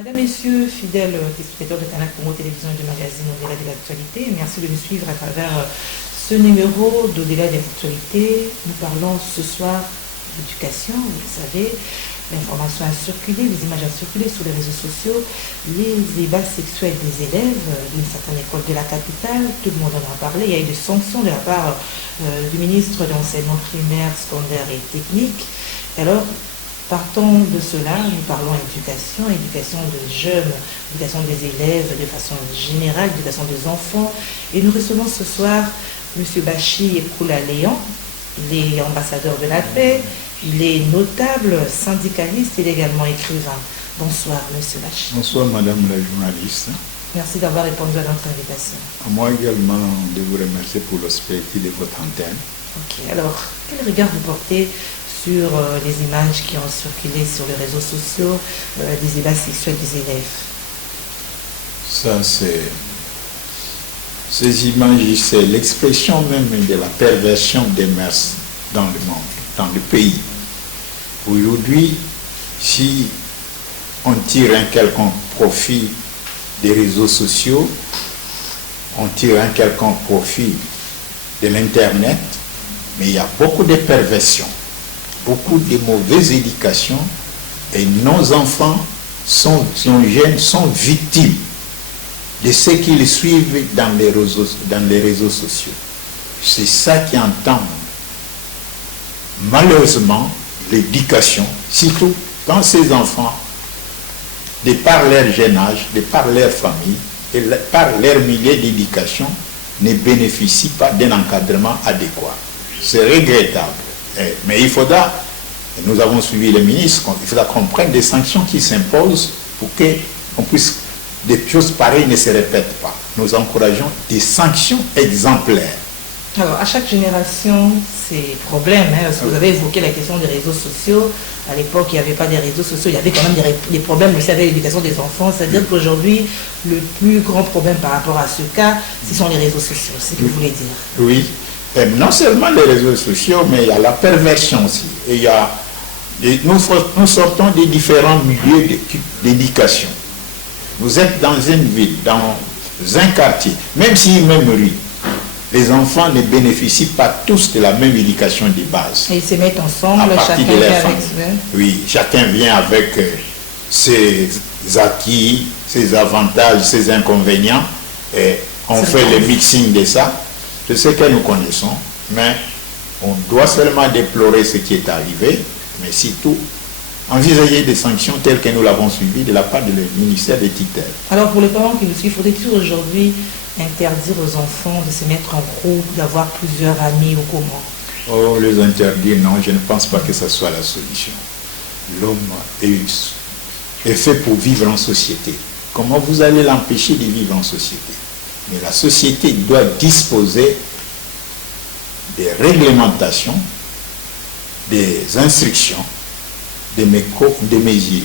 Madame, Messieurs, fidèles téléspectateurs de Canal Congo Télévision et du magazine Au-delà de l'actualité, merci de nous suivre à travers ce numéro d'Au-delà de l'actualité. Nous parlons ce soir d'éducation, vous le savez. L'information a circulé, les images ont circulé sur les réseaux sociaux, les ébats sexuels des élèves d'une certaine école de la capitale, tout le monde en a parlé, il y a eu des sanctions de la part du ministre de l'enseignement primaire, secondaire et technique. Alors, partons de cela, nous parlons éducation, éducation des jeunes, éducation des élèves de façon générale, éducation des enfants. Et nous recevons ce soir M. Bachi Ekoula-Léon, il est ambassadeur de la paix. Il est notable, syndicaliste, il est également écrivain. Bonsoir, Monsieur Bachi. Bonsoir, Madame la journaliste. Merci d'avoir répondu à notre invitation. À moi également de vous remercier pour l'hospitalité de votre antenne. Ok, alors, quel regard vous portez sur les images qui ont circulé sur les réseaux sociaux des ébats sexuels des élèves? Ça, ces images, c'est l'expression même de la perversion des mœurs dans le monde, dans le pays. Aujourd'hui, si on tire un quelconque profit des réseaux sociaux, on tire un quelconque profit de l'Internet, mais il y a beaucoup de perversions, beaucoup de mauvaises éducations, et nos enfants sont jeunes, sont victimes de ce qu'ils suivent dans les réseaux sociaux. C'est ça qui entame malheureusement l'éducation, surtout quand ces enfants, de par leur jeune âge, de par leur famille, et par leur milieu d'éducation, ne bénéficient pas d'un encadrement adéquat. C'est regrettable. Mais il faudra, nous avons suivi le ministre, il faudra qu'on prenne des sanctions qui s'imposent pour qu'on puisse, des choses pareilles ne se répètent pas. Nous encourageons des sanctions exemplaires. Alors, à chaque génération, c'est problème, parce que vous avez évoqué la question des réseaux sociaux. À l'époque, il n'y avait pas des réseaux sociaux, il y avait quand même des problèmes aussi avec l'éducation des enfants. C'est-à-dire qu'aujourd'hui, le plus grand problème par rapport à ce cas, ce sont les réseaux sociaux. C'est ce que vous voulez dire? Oui. Et non seulement les réseaux sociaux, mais il y a la perversion aussi. Et il y a, nous sortons des différents milieux d'éducation. Vous êtes dans une ville, dans un quartier, même si même rue, les enfants ne bénéficient pas tous de la même éducation de base. Et ils se mettent ensemble, chacun vient avec oui, chacun vient avec ses acquis, ses avantages, ses inconvénients, et on fait le mixing de ça. C'est ce que nous connaissons, mais on doit seulement déplorer ce qui est arrivé, mais surtout envisager des sanctions telles que nous l'avons suivi de la part du ministère des tutelles. Alors pour les parents qui nous suivent, faudrait-il aujourd'hui interdire aux enfants de se mettre en groupe, d'avoir plusieurs amis ou comment? Oh, les interdire, non, je ne pense pas que ce soit la solution. L'homme est fait pour vivre en société. Comment vous allez l'empêcher de vivre en société? Mais la société doit disposer des réglementations, des instructions, des mesures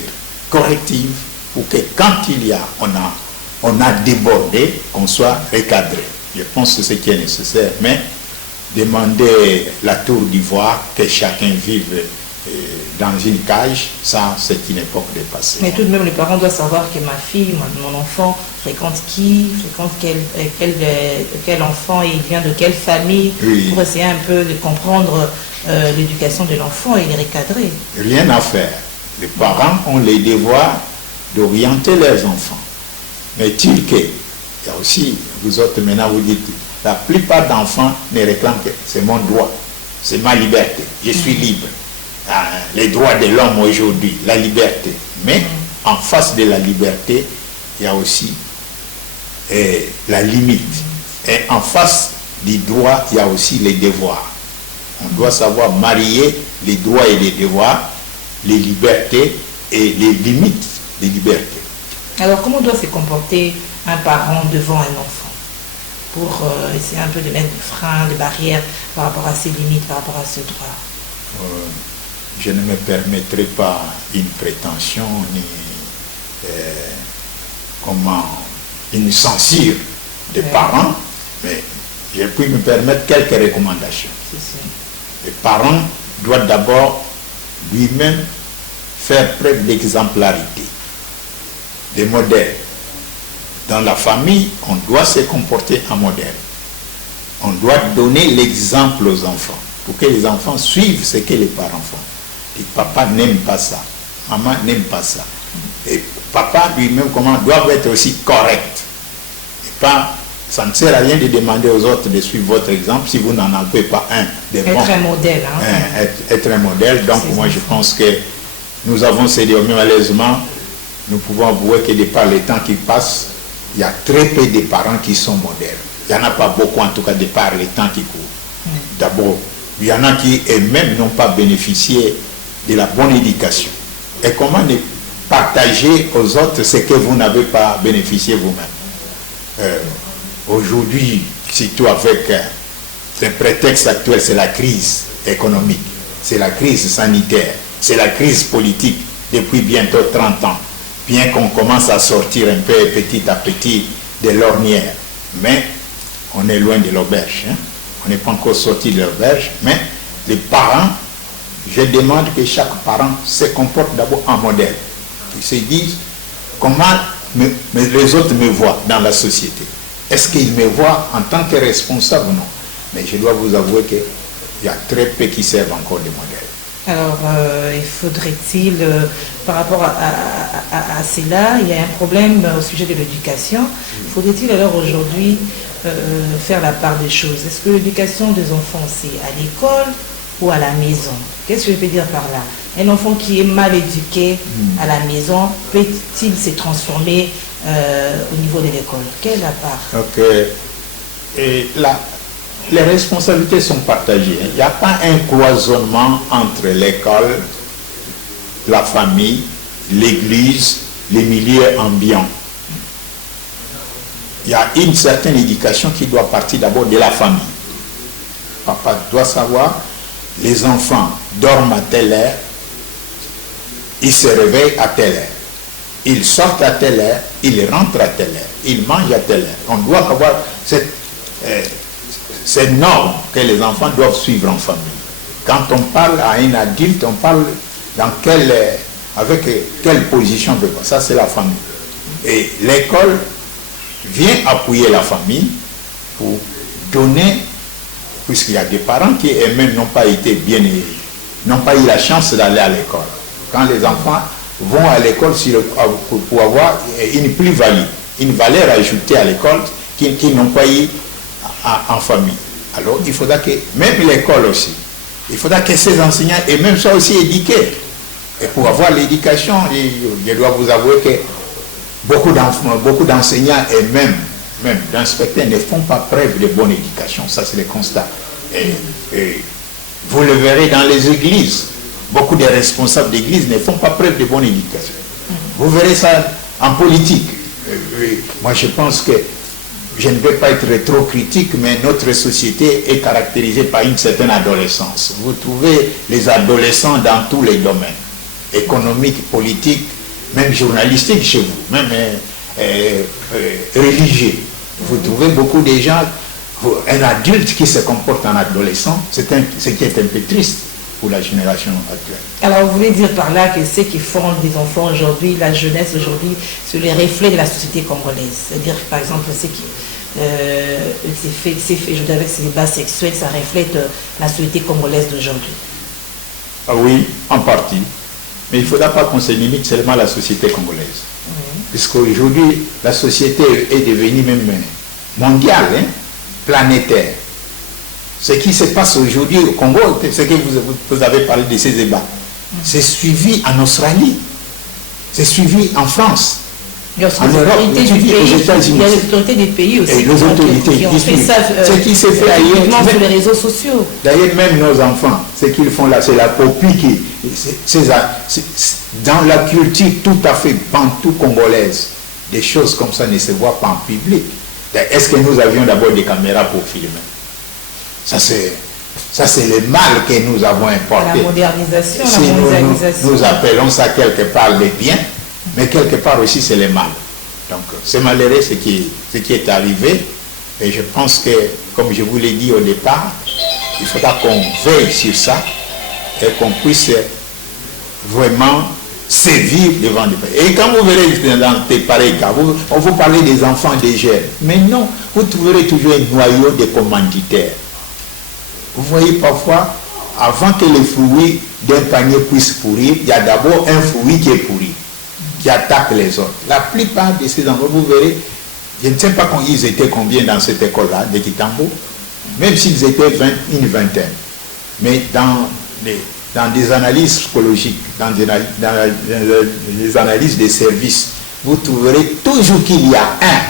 correctives pour que quand on a débordé, qu'on soit recadré. Je pense que c'est ce qui est nécessaire. Mais demander la tour d'ivoire, que chacun vive dans une cage, ça c'est une époque dépassée. Mais tout de même, les parents doivent savoir que ma fille, mon enfant, fréquente qui, fréquente quel enfant, et il vient de quelle famille, oui, pour essayer un peu de comprendre l'éducation de l'enfant et les recadrer. Rien à faire. Les parents ont les devoirs d'orienter leurs enfants. Mais il y a aussi, vous autres maintenant vous dites, la plupart d'enfants ne réclament que c'est mon droit, c'est ma liberté, je suis libre. Les droits de l'homme aujourd'hui, la liberté. Mais en face de la liberté, il y a aussi la limite. Et en face du droit, il y a aussi les devoirs. On doit savoir marier les droits et les devoirs, les libertés et les limites des libertés. Alors, comment doit se comporter un parent devant un enfant pour essayer un peu de mettre des freins, des barrières par rapport à ses limites, par rapport à ce droit? Je ne me permettrai pas une prétention ni une censure des parents, mais je puis me permettre quelques recommandations. Le parent doit d'abord lui-même faire preuve d'exemplarité. des modèles. Dans la famille, on doit se comporter en modèle. On doit donner l'exemple aux enfants pour que les enfants suivent ce que les parents font. Et papa n'aime pas ça, maman n'aime pas ça. Et papa lui-même doit être aussi correct. Et pas, ça ne sert à rien de demander aux autres de suivre votre exemple si vous n'en avez pas un. Être un modèle. Hein? Être un modèle. Donc moi je pense que nous avons cédé, mais malheureusement, nous pouvons avouer que de par les temps qui passent, il y a très peu de parents qui sont modèles. Il n'y en a pas beaucoup, en tout cas, de par les temps qui courent. D'abord, il y en a qui eux-mêmes n'ont pas bénéficié de la bonne éducation. Et comment ne partager aux autres ce que vous n'avez pas bénéficié vous-même? Aujourd'hui, surtout avec le prétexte actuel, c'est la crise économique, c'est la crise sanitaire, c'est la crise politique depuis bientôt 30 ans. Bien qu'on commence à sortir un peu petit à petit de l'ornière, mais on est loin de l'auberge. Hein? On n'est pas encore sorti de l'auberge, mais les parents, je demande que chaque parent se comporte d'abord en modèle. Ils se disent comment les autres me voient dans la société. Est-ce qu'ils me voient en tant que responsable ou non? Mais je dois vous avouer qu'il y a très peu qui servent encore de modèle. Alors, il faudrait-il, par rapport à cela, il y a un problème au sujet de l'éducation. Faudrait-il alors aujourd'hui faire la part des choses? Est-ce que l'éducation des enfants, c'est à l'école ou à la maison? Qu'est-ce que je peux dire par là? Un enfant qui est mal éduqué à la maison, peut-il se transformer au niveau de l'école? Quelle est la part? Ok. Et là, les responsabilités sont partagées. Il n'y a pas un cloisonnement entre l'école, la famille, l'église, les milieux ambiants. Il y a une certaine éducation qui doit partir d'abord de la famille. Papa doit savoir, les enfants dorment à telle heure, ils se réveillent à telle heure, ils sortent à telle heure, ils rentrent à telle heure, ils mangent à telle heure. On doit avoir ces normes que les enfants doivent suivre en famille. Quand on parle à un adulte, on parle avec quelle position veut. Ça, c'est la famille. Et l'école vient appuyer la famille pour donner, puisqu'il y a des parents qui eux-mêmes n'ont pas été n'ont pas eu la chance d'aller à l'école. Quand les enfants vont à l'école pour avoir une plus-value, une valeur ajoutée à l'école qu'ils n'ont pas eu en famille. Alors, il faudra que, même l'école aussi, il faudra que ces enseignants et même soient aussi éduqués. Et pour avoir l'éducation, je dois vous avouer que beaucoup d'enseignants et même d'inspecteurs ne font pas preuve de bonne éducation. Ça, c'est le constat. Et vous le verrez dans les églises. Beaucoup de responsables d'église ne font pas preuve de bonne éducation. Vous verrez ça en politique. Moi, je pense que je ne vais pas être trop critique, mais notre société est caractérisée par une certaine adolescence. Vous trouvez les adolescents dans tous les domaines, économiques, politiques, même journalistiques chez vous, même religieux. Vous trouvez beaucoup de gens, un adulte qui se comporte en adolescent, ce qui est un peu triste pour la génération actuelle. Alors, vous voulez dire par là que ceux qui font des enfants aujourd'hui, la jeunesse aujourd'hui, c'est les reflets de la société congolaise. C'est-à-dire, par exemple, ceux qui c'est fait avec ces débats sexuels, ça reflète la société congolaise d'aujourd'hui. Ah oui, en partie. Mais il ne faudra pas qu'on se limite seulement à la société congolaise. Puisqu'aujourd'hui, la société est devenue même mondiale, hein, planétaire. Ce qui se passe aujourd'hui au Congo, ce que vous avez parlé de ces débats, c'est suivi en Australie, c'est suivi en France, en Europe, c'est suivi aux États-Unis. Il y a les autorités des pays aussi qui ont fait ça, ce qui s'est fait ailleurs sur les réseaux sociaux. D'ailleurs, même nos enfants, ce qu'ils font là, c'est la copie dans la culture tout à fait bantou congolaise. Des choses comme ça ne se voient pas en public. Est-ce que nous avions d'abord des caméras pour filmer? Ça, c'est le mal que nous avons importé. La modernisation, si nous appelons ça quelque part le bien, mais quelque part aussi c'est le mal. Donc, c'est malheureux ce qui est arrivé. Et je pense que, comme je vous l'ai dit au départ, il faudra qu'on veille sur ça et qu'on puisse vraiment sévir devant des parents. Et quand vous verrez dans des pareils cas, on vous parler des enfants des jeunes. Mais non, vous trouverez toujours un noyau de commanditaires. Vous voyez parfois, avant que les fruits d'un panier puissent pourrir, il y a d'abord un fruit qui est pourri, qui attaque les autres. La plupart de ces enfants, vous verrez, je ne sais pas quand ils étaient combien dans cette école-là, de Kitambo, même s'ils étaient une vingtaine. Mais dans des analyses psychologiques, dans les analyses des services, vous trouverez toujours qu'il y a un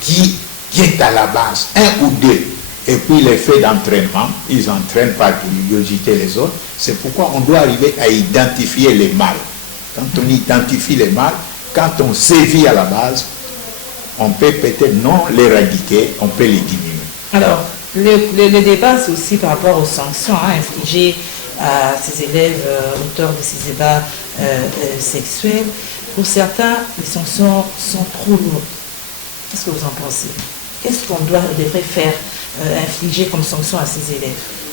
qui est à la base, un ou deux. Et puis les faits d'entraînement, ils entraînent par curiosité les autres. C'est pourquoi on doit arriver à identifier les mâles. Quand on identifie les mâles, quand on sévit à la base, on peut peut-être non l'éradiquer, on peut les diminuer. Alors, le débat, c'est aussi par rapport aux sanctions infligées à ces élèves auteurs de ces débats sexuels. Pour certains, les sanctions sont trop lourdes. Qu'est-ce que vous en pensez? Qu'est-ce qu'on devrait faire, infliger comme sanction à ces élèves?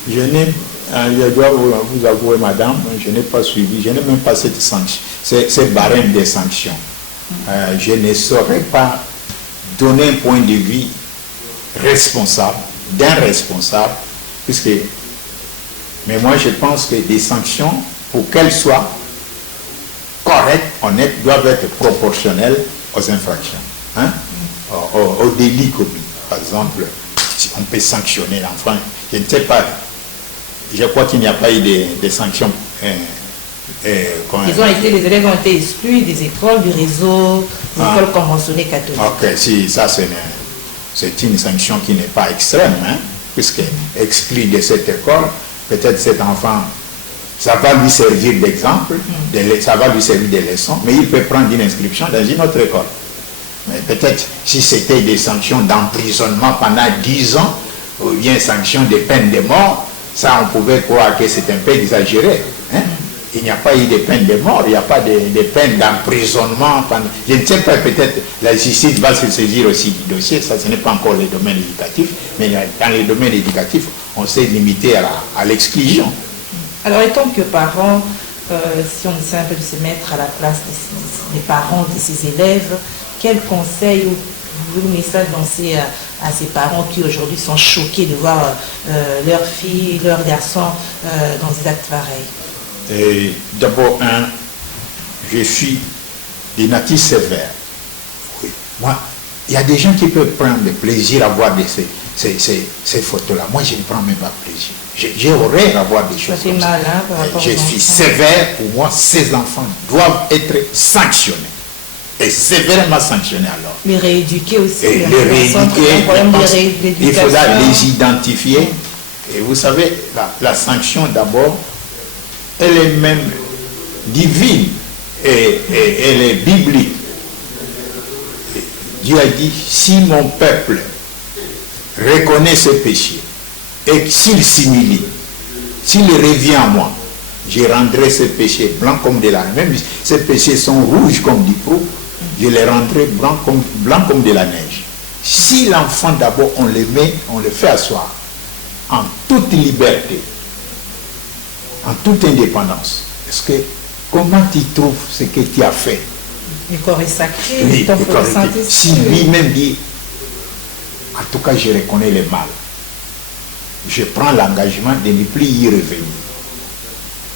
Je dois vous avouer, madame, je n'ai pas suivi, je n'ai même pas cette sanction, ces barèmes des sanctions. Je ne saurais pas donner un point de vue responsable, d'un responsable, puisque, mais moi je pense que des sanctions, pour qu'elles soient correctes, honnêtes, doivent être proportionnelles aux infractions, aux délits commis. Par exemple, si on peut sanctionner l'enfant, je ne sais pas, je crois qu'il n'y a pas eu de sanctions. Les élèves ont été exclus des écoles, du réseau, des écoles conventionnées catholiques. Ok, si, ça c'est une sanction qui n'est pas extrême, puisque exclu de cette école, peut-être cet enfant, ça va lui servir d'exemple, ça va lui servir de leçon, mais il peut prendre une inscription dans une autre école. Mais peut-être si c'était des sanctions d'emprisonnement pendant 10 ans, ou bien sanctions de peine de mort, ça on pouvait croire que c'est un peu exagéré. Il n'y a pas eu de peine de mort, il n'y a pas de peine d'emprisonnement. Je ne sais pas, peut-être la justice va se saisir aussi du dossier, ça ce n'est pas encore le domaine éducatif, mais dans le domaine éducatif, on s'est limité à l'exclusion. Alors, étant que parents, si on essaie un peu de se mettre à la place des parents de ces élèves, quel conseil ou message lancer à ces parents qui aujourd'hui sont choqués de voir leurs filles, leurs garçons dans des actes pareils? D'abord, je suis des natifs sévères. Oui. Moi, il y a des gens qui peuvent prendre du plaisir à voir ces photos-là. Moi, je ne prends même pas plaisir. J'ai horreur à voir des choses comme ça. Je suis sévère. Pour moi, ces enfants doivent être sanctionnés. Et sévèrement sanctionnés alors. Mais rééduquer aussi. Et les rééduquer, il faudra les identifier. Et vous savez, la sanction d'abord, elle est même divine et elle est biblique. Dieu a dit, si mon peuple reconnaît ce péché et s'il s'humilie, s'il revient à moi, je rendrai ce péché blanc comme de la neige. Même si ces péchés sont rouges comme du prou, je les rendrai blanc comme de la neige. Si l'enfant d'abord on le fait asseoir en toute liberté, en toute indépendance, est-ce que comment tu trouves ce que tu as fait? Le corps est sacré, oui, le corps est sacré. Si lui-même dit, en tout cas je reconnais le mal, je prends l'engagement de ne plus y revenir.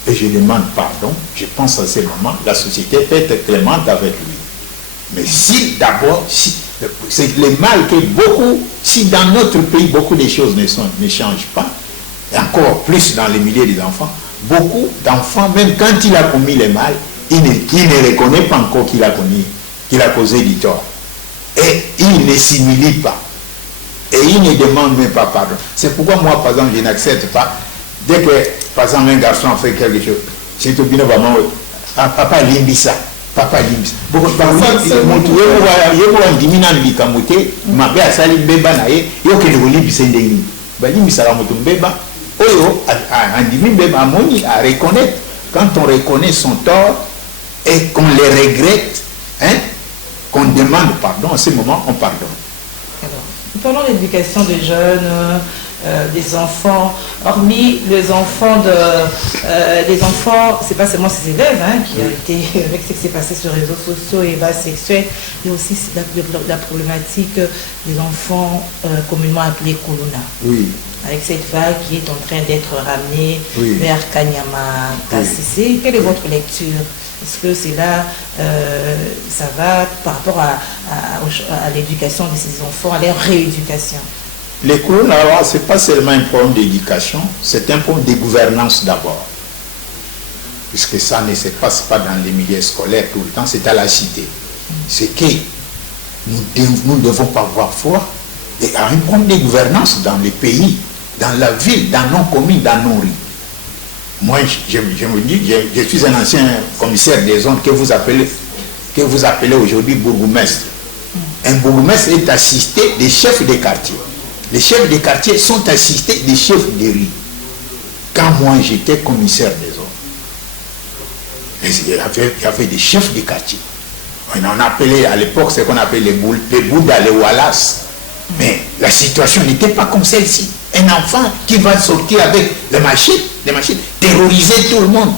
Et je demande pardon, je pense à ce moment, la société peut être clémente avec lui. Mais si d'abord, c'est le mal que si dans notre pays beaucoup de choses ne changent pas, et encore plus dans les milieux des enfants, beaucoup d'enfants, même quand il a commis le mal, il ne reconnaît pas encore qu'il a causé du tort. Et il ne s'humilie pas. Et il ne demande même pas pardon. C'est pourquoi moi, par exemple, je n'accepte pas, dès que, par exemple, un garçon fait quelque chose, c'est tout bien, vraiment, papa limbisa. Papa limbisa. Bon, par exemple, il y a un diminuant de l'ikamoté, ma belle a sali beba nae, il y a que le limbisa ndeni. Bah, limbisa la moto beba. Oyo, un diminuant à reconnaître. Quand on reconnaît son tort et qu'on le regrette, qu'on demande pardon, à ce moment, on pardonne. Alors, nous parlons d'éducation des jeunes, des enfants, hormis les enfants c'est pas seulement ces élèves qui ont été, avec ce qui s'est passé sur les réseaux sociaux et base sexuelle, il y a aussi la problématique des enfants communément appelés Colonna. Oui. Avec cette vague qui est en train d'être ramenée vers Kanyama, KCC. Quelle est votre lecture? Est-ce que c'est là, ça va par rapport à l'éducation de ces enfants, à leur rééducation? Les Colonna, ce n'est pas seulement un problème d'éducation, c'est un problème de gouvernance d'abord. Puisque ça ne se passe pas dans les milieux scolaires tout le temps, c'est à la cité. C'est que nous ne devons pas avoir foi à un problème de gouvernance dans les pays, dans la ville, dans nos communes, dans nos rues. Moi, je me dis, je suis un ancien commissaire des zones que vous appelez aujourd'hui bourgmestre. Un bourgmestre est assisté des chefs de quartier. Les chefs de quartier sont assistés des chefs de rue. Quand moi j'étais commissaire des zones, il y avait des chefs de quartier. On appelait à l'époque ce qu'on appelait les Bouddha, les Wallace. Mais la situation n'était pas comme celle-ci. Un enfant qui va sortir avec les machines, terroriser tout le monde.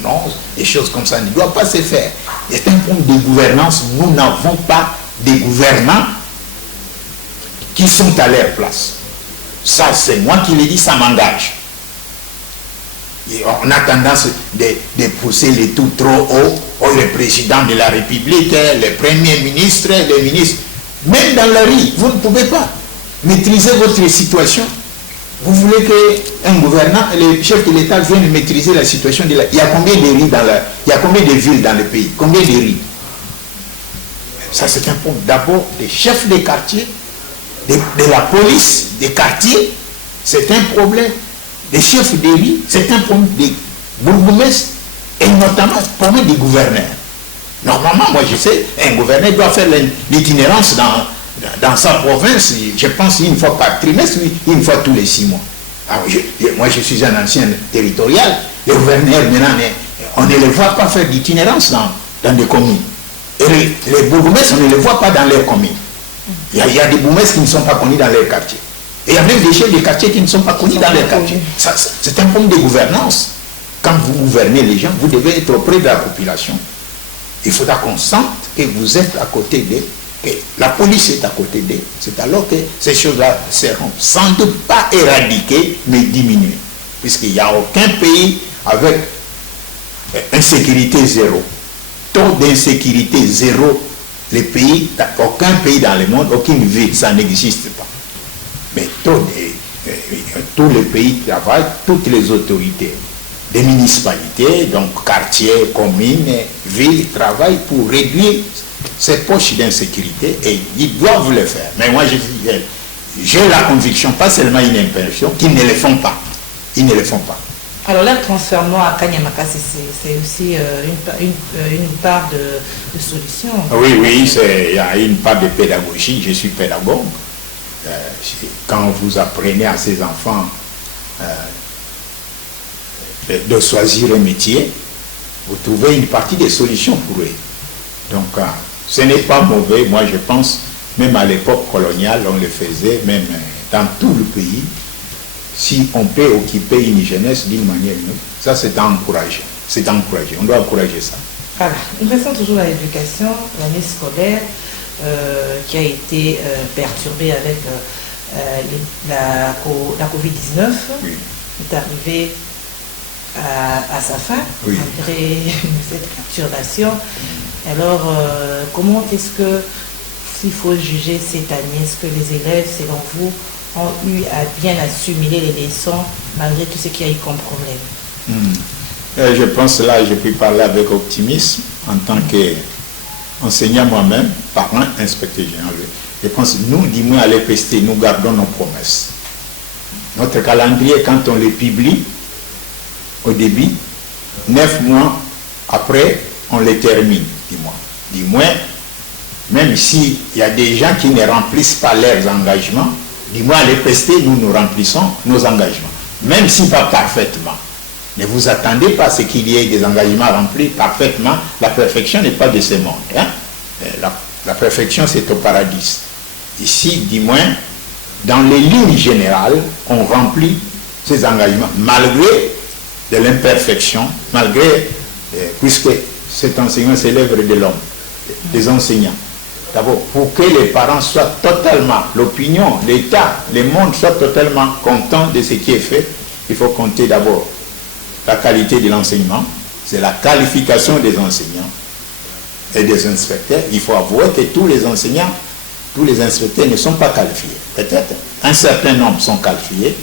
Non, des choses comme ça ne doivent pas se faire. C'est un problème de gouvernance. Nous n'avons pas de gouvernants qui sont à leur place. Ça, c'est moi qui l'ai dit, ça m'engage. On a tendance de pousser les tout trop haut. Oh, le président de la République, le premier ministre, les ministres. Même dans la rue, vous ne pouvez pas maîtriser votre situation. Vous voulez qu'un gouvernant, le chef de l'État vienne maîtriser la situation de la... Il y a combien de rues il y a combien de villes dans le pays? Combien de rues? Ça, c'est un point d'abord des chefs des quartiers, de la police des quartiers. C'est un problème des chefs de rue, c'est un problème des bourgmestres et notamment un problème des gouverneurs. Normalement, moi je sais, un gouverneur doit faire l'itinérance dans sa province, je pense une fois par trimestre, une fois tous les 6 mois. Alors, moi je suis un ancien territorial, les gouverneurs maintenant, on ne les voit pas faire d'itinérance dans des communes. Et les bourgmestres, on ne les voit pas dans leurs communes. Il y a des bourgmestres qui ne sont pas connus dans leur quartier. Et il y a même des chefs de quartier qui ne sont pas connus dans leur quartier. C'est un problème de gouvernance. Quand vous gouvernez les gens, vous devez être auprès de la population. Il faudra qu'on sente que vous êtes à côté d'eux, que la police est à côté d'eux. C'est alors que ces choses-là seront sans doute pas éradiquées, mais diminuées. Puisqu'il n'y a aucun pays avec insécurité zéro. Taux d'insécurité zéro, aucun pays dans le monde, aucune ville, ça n'existe pas. Mais tous les pays travaillent, toutes les autorités, des municipalités, donc quartiers, communes, villes, travaillent pour réduire ces poches d'insécurité et ils doivent le faire. Mais moi, j'ai la conviction, pas seulement une impression, qu'ils ne le font pas. Ils ne le font pas. Alors là, le transfèrement à Kanyamaka, c'est aussi une part de solution. Oui, il y a une part de pédagogie. Je suis pédagogue. Quand vous apprenez à ces enfants de choisir un métier, vous trouvez une partie des solutions pour eux. Donc, ce n'est pas mauvais. Moi, je pense, même à l'époque coloniale, on le faisait, même dans tout le pays. Si on peut occuper une jeunesse d'une manière ou d'une autre, ça c'est encouragé. C'est encouragé. On doit encourager ça. Voilà. Nous restons toujours à l'éducation, l'année scolaire qui a été perturbée avec la Covid-19. Oui. Est arrivée à sa fin, oui, malgré cette perturbation. Alors, comment est-ce que, s'il faut juger cette année, est-ce que les élèves, selon vous, ont eu à bien assimiler les leçons malgré tout ce qu'il y a eu comme problème? Je pense là, je peux parler avec optimisme en tant qu'enseignant moi-même, parent, inspecteur général. Je pense que nous, du moins à l'EPST, nous gardons nos promesses. Notre calendrier, quand on le publie au début, 9 mois après, on les termine, du moins, même s'il y a des gens qui ne remplissent pas leurs engagements, du moins à l'EPST, nous remplissons nos engagements, même si pas parfaitement. Ne vous attendez pas à ce qu'il y ait des engagements remplis parfaitement. La perfection n'est pas de ce monde. Hein? La perfection, c'est au paradis. Ici, du moins, dans les lignes générales, on remplit ces engagements, malgré de l'imperfection, malgré, puisque cet enseignement, c'est l'œuvre de l'homme, des enseignants. D'abord, pour que les parents soient totalement, l'opinion, l'État, le monde soient totalement contents de ce qui est fait, il faut compter d'abord la qualité de l'enseignement, c'est la qualification des enseignants et des inspecteurs. Il faut avouer que tous les enseignants, tous les inspecteurs ne sont pas qualifiés. Peut-être un certain nombre sont qualifiés,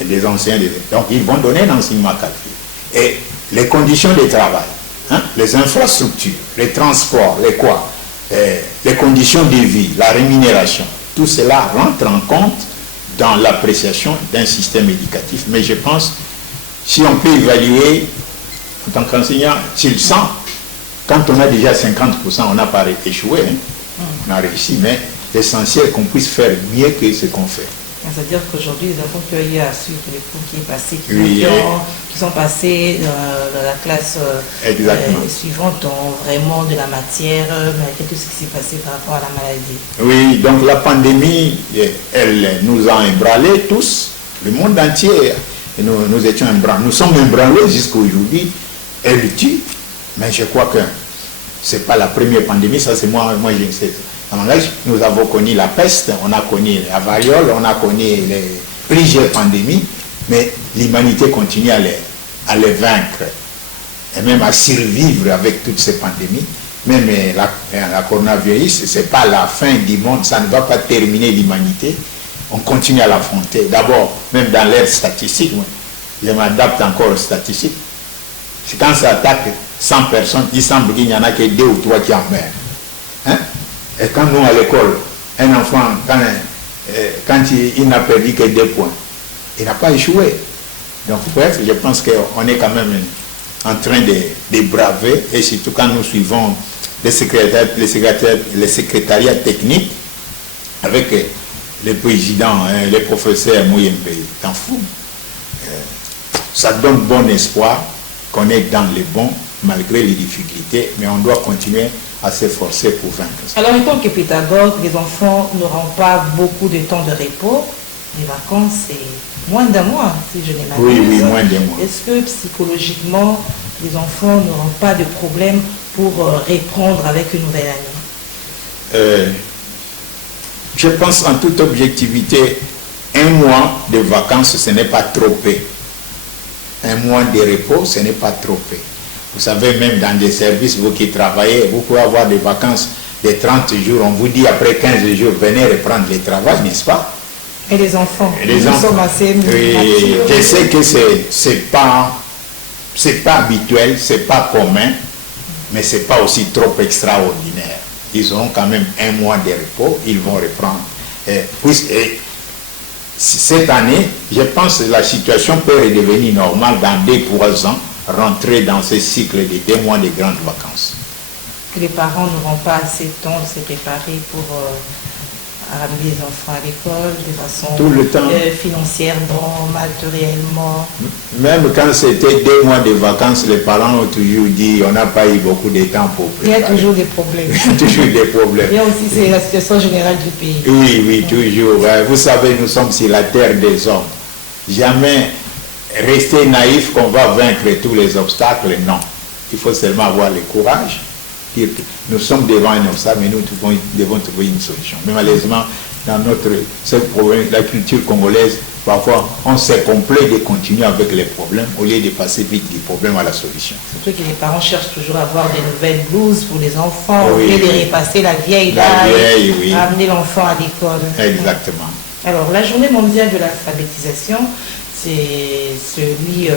et des enseignants, donc ils vont donner un enseignement qualifié. Et les conditions de travail, hein, les infrastructures, les transports, les conditions de vie, la rémunération, tout cela rentre en compte dans l'appréciation d'un système éducatif. Mais je pense, si on peut évaluer en tant qu'enseignant, s'il sent, quand on a déjà 50%, on n'a pas échoué, hein, on a réussi, mais l'essentiel qu'on puisse faire mieux que ce qu'on fait. C'est-à-dire qu'aujourd'hui, les enfants qui ont eu à suivre les cours qui est passé, qui sont passés dans la classe suivante ont vraiment de la matière, malgré tout ce qui s'est passé par rapport à la maladie. Oui, donc la pandémie, elle nous a ébranlés tous, le monde entier, et nous étions ébranlés. Nous sommes ébranlés jusqu'à aujourd'hui, elle tue, mais je crois que ce n'est pas la première pandémie, ça c'est moi je ne sais. Nous avons connu la peste, on a connu la variole, on a connu plusieurs pandémies, mais l'humanité continue à les vaincre et même à survivre avec toutes ces pandémies. Même la coronavirus, ce n'est pas la fin du monde, ça ne va pas terminer l'humanité. On continue à l'affronter. D'abord, même dans l'ère statistique, je m'adapte encore aux statistiques. C'est quand ça attaque 100 personnes, il semble qu'il n'y en a que 2 ou 3 qui en meurent. Hein? Et quand nous, à l'école, un enfant, quand il n'a perdu que 2 points, il n'a pas échoué. Donc, bref, je pense qu'on est quand même en train de braver, et surtout quand nous suivons les secrétariats techniques avec les présidents, les professeurs Mouyembe, t'en fous. Ça donne bon espoir qu'on est dans les bons, malgré les difficultés, mais on doit continuer à s'efforcer pour vaincre. Alors, en tant que pédagogue, les enfants n'auront pas beaucoup de temps de repos. Les vacances, c'est moins d'un mois, si je ne m'abuse. Oui, moins d'un mois. Est-ce que psychologiquement, les enfants n'auront pas de problème pour reprendre avec une nouvelle année? Je pense en toute objectivité, 1 mois de vacances, ce n'est pas trop peu. 1 mois de repos, ce n'est pas trop peu. Vous savez, même dans des services, vous qui travaillez, vous pouvez avoir des vacances de 30 jours. On vous dit après 15 jours, venez reprendre le travail, n'est-ce pas? Et les enfants, sommes assez matures. Je sais que c'est pas habituel, c'est pas commun, mais c'est pas aussi trop extraordinaire. Ils auront quand même 1 mois de repos, ils vont reprendre. Cette année, je pense que la situation peut redevenir normale dans 2-3 ans, rentrer dans ce cycle de 2 mois de grandes vacances. Que les parents n'auront pas assez de temps de se préparer pour ramener les enfants à l'école de façon tout le temps. Financièrement, matériellement. Même quand c'était 2 mois de vacances, les parents ont toujours dit on n'a pas eu beaucoup de temps pour préparer. Il y a toujours des problèmes. Toujours des problèmes. Il y a aussi c'est la situation générale du pays. Oui, toujours. Vous savez, nous sommes sur la terre des hommes. Jamais rester naïf qu'on va vaincre tous les obstacles, non. Il faut seulement avoir le courage. Dire que nous sommes devant un obstacle, mais nous devons trouver une solution. Mais malheureusement, dans ce problème, la culture congolaise, parfois, on s'est complaît de continuer avec les problèmes au lieu de passer vite du problème à la solution. Surtout que les parents cherchent toujours à avoir des nouvelles blouses pour les enfants, au lieu de repasser la vieille oui. Amener l'enfant à l'école. Exactement. Alors, la journée mondiale de l'alphabétisation, c'est celui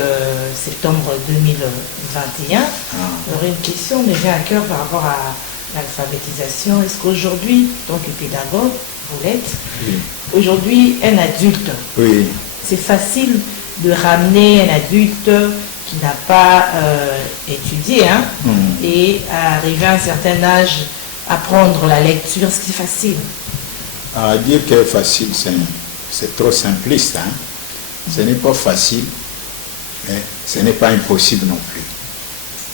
septembre 2021. Alors une question me vient à cœur par rapport à l'alphabétisation. Est-ce qu'aujourd'hui, en tant que pédagogue, vous l'êtes, aujourd'hui un adulte, c'est facile de ramener un adulte qui n'a pas étudié et arriver à un certain âge, apprendre la lecture, est-ce que c'est facile? À dire que c'est facile, c'est trop simpliste. Ce n'est pas facile, mais ce n'est pas impossible non plus.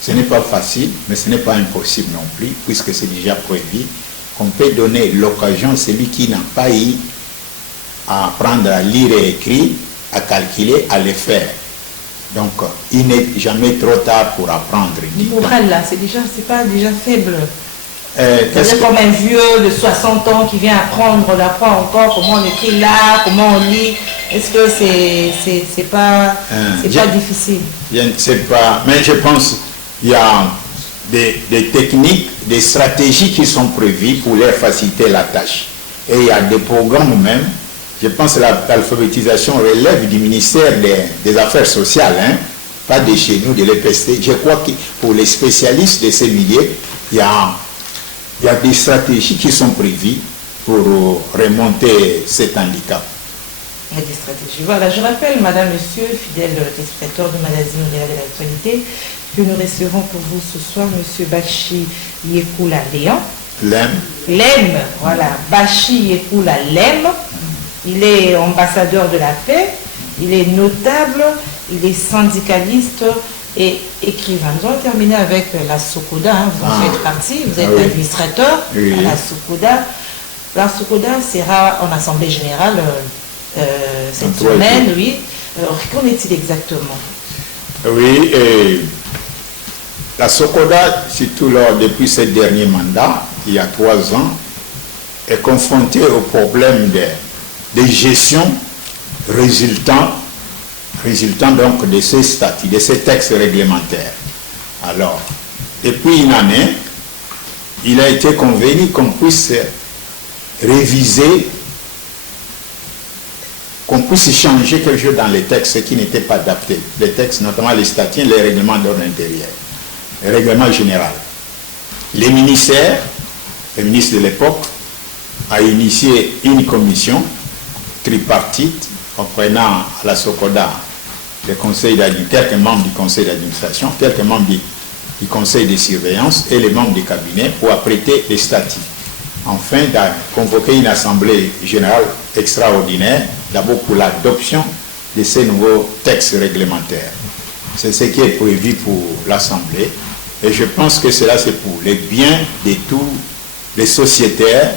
Ce n'est pas facile, mais ce n'est pas impossible non plus, puisque c'est déjà prévu qu'on peut donner l'occasion à celui qui n'a pas eu à apprendre à lire et écrire, à calculer, à le faire. Donc, il n'est jamais trop tard pour apprendre. Pour elle, là, c'est pas déjà faible. C'est comme un vieux de 60 ans qui vient d'apprendre encore comment on écrit là, comment on lit. Est-ce que c'est pas difficile? Je ne sais pas, mais je pense qu'il y a des techniques, des stratégies qui sont prévues pour leur faciliter la tâche. Et il y a des programmes même. Je pense que l'alphabétisation relève du ministère des Affaires sociales, hein, pas de chez nous, de l'EPST. Je crois que pour les spécialistes de ces milieux, il y a des stratégies qui sont prévues pour remonter cet handicap. Il y a des stratégies. Voilà, je rappelle, madame, monsieur, fidèles téléspectateurs du magazine Au-delà de l'actualité, que nous recevons pour vous ce soir monsieur Bachi Yekula Léon. Lem, voilà, Bachi Yekula Lem. Il est ambassadeur de la paix, il est notable, il est syndicaliste et écrivain. Nous allons terminer avec la Sokoda, hein. Vous en faites partie, vous êtes administrateur à la Sokoda. La Sokoda sera en assemblée générale cette semaine, oui. Alors, qu'en est-il exactement? Oui, la Sokoda, surtout depuis ce dernier mandat, il y a 3 ans, est confrontée au problème de gestion résultant donc de ces statuts, de ces textes réglementaires. Alors, depuis une année, il a été convenu qu'on puisse réviser, qu'on puisse changer quelque chose dans les textes qui n'étaient pas adaptés. Les textes, notamment les statuts, les règlements d'ordre intérieur, les règlements généraux. Les ministères, le ministre de l'époque, a initié une commission tripartite en prenant à la Sokoda les conseils quelques membres du conseil d'administration, quelques membres du conseil de surveillance et les membres du cabinet pour apprêter les statuts. Enfin, convoquer une assemblée générale extraordinaire, d'abord pour l'adoption de ces nouveaux textes réglementaires. C'est ce qui est prévu pour l'assemblée et je pense que cela c'est pour les biens de tous les sociétaires,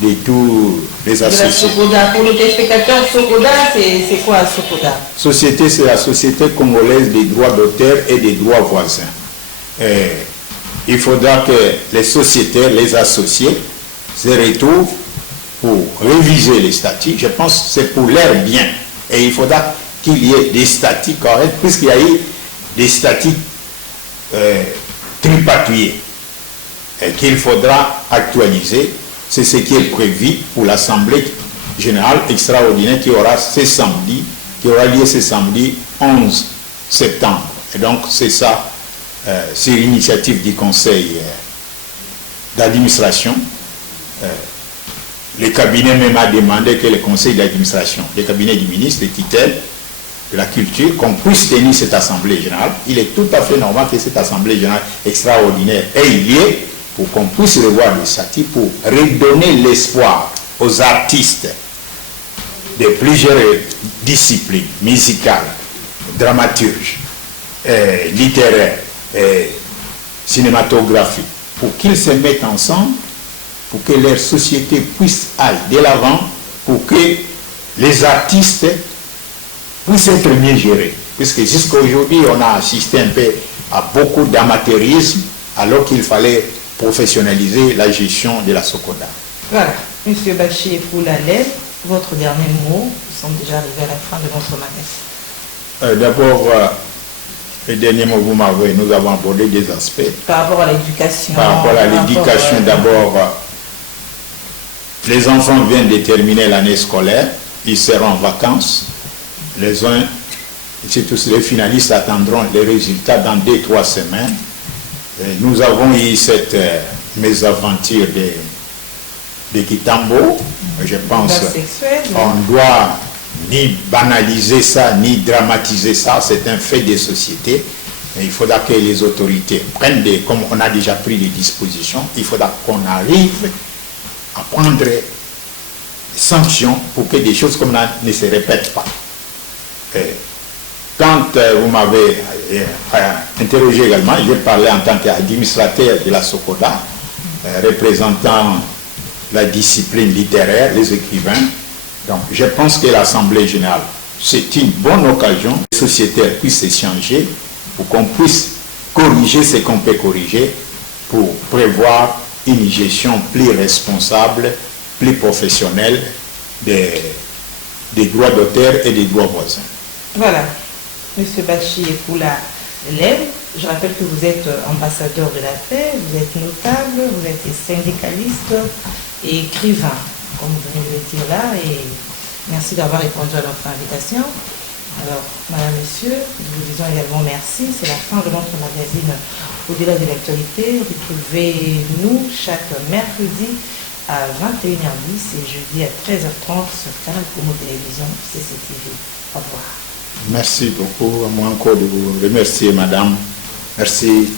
de tous les associés. Pour le téléspectateur, Sokoda, c'est quoi Sokoda? Société, c'est la Société congolaise des droits d'auteur et des droits voisins. Il faudra que les sociétaires, les associés, se retrouvent pour réviser les statuts. Je pense que c'est pour leur bien. Et il faudra qu'il y ait des statuts corrects, puisqu'il y a eu des statuts tripatouillés et qu'il faudra actualiser. C'est ce qui est prévu pour l'Assemblée générale extraordinaire qui aura lieu ce samedi 11 septembre. Et donc c'est ça, c'est l'initiative du conseil d'administration. Le cabinet même a demandé que le conseil d'administration, le cabinet du ministre, de tutelle, de la culture, qu'on puisse tenir cette assemblée générale. Il est tout à fait normal que cette assemblée générale extraordinaire ait lieu pour qu'on puisse revoir les statuts, pour redonner l'espoir aux artistes de plusieurs disciplines musicales, dramaturges, littéraires, cinématographiques, pour qu'ils se mettent ensemble, pour que leur société puisse aller de l'avant, pour que les artistes puissent être mieux gérés. Puisque jusqu'à aujourd'hui, on a assisté un peu à beaucoup d'amateurisme, alors qu'il fallait professionnaliser la gestion de la Sokoda. Voilà, monsieur Bachi Yekula Léon, votre dernier mot. Nous sommes déjà arrivés à la fin de notre magazine. D'abord, le dernier mot, nous avons abordé des aspects. Par rapport à l'éducation. Par rapport à l'éducation, d'abord, les enfants viennent de terminer l'année scolaire, ils seront en vacances. Les uns, surtout les finalistes, attendront les résultats dans 2-3 semaines. Nous avons eu cette mésaventure de Kitambo. Je pense qu'on ne doit ni banaliser ça, ni dramatiser ça. C'est un fait de société. Et il faudra que les autorités prennent comme on a déjà pris des dispositions, il faudra qu'on arrive à prendre des sanctions pour que des choses comme ça ne se répètent pas. Quand vous m'avez interrogé également. J'ai parlé en tant qu'administrateur de la SOCODA, représentant la discipline littéraire, les écrivains. Donc, je pense que l'Assemblée générale, c'est une bonne occasion que les sociétaires puissent échanger pour qu'on puisse corriger ce qu'on peut corriger pour prévoir une gestion plus responsable, plus professionnelle des droits d'auteur et des droits voisins. Voilà. Monsieur Bachi Ekoula Lem, je rappelle que vous êtes ambassadeur de la paix, vous êtes notable, vous êtes syndicaliste et écrivain, comme vous venez de le dire là, et merci d'avoir répondu à notre invitation. Alors, madame, monsieur, nous vous disons également merci. C'est la fin de notre magazine Au-delà de l'actualité. Retrouvez-nous chaque mercredi à 21h10 et jeudi à 13h30 sur Canal Promo Télévision CCTV. Au revoir. Merci beaucoup. À moi encore de vous remercier, madame. Merci.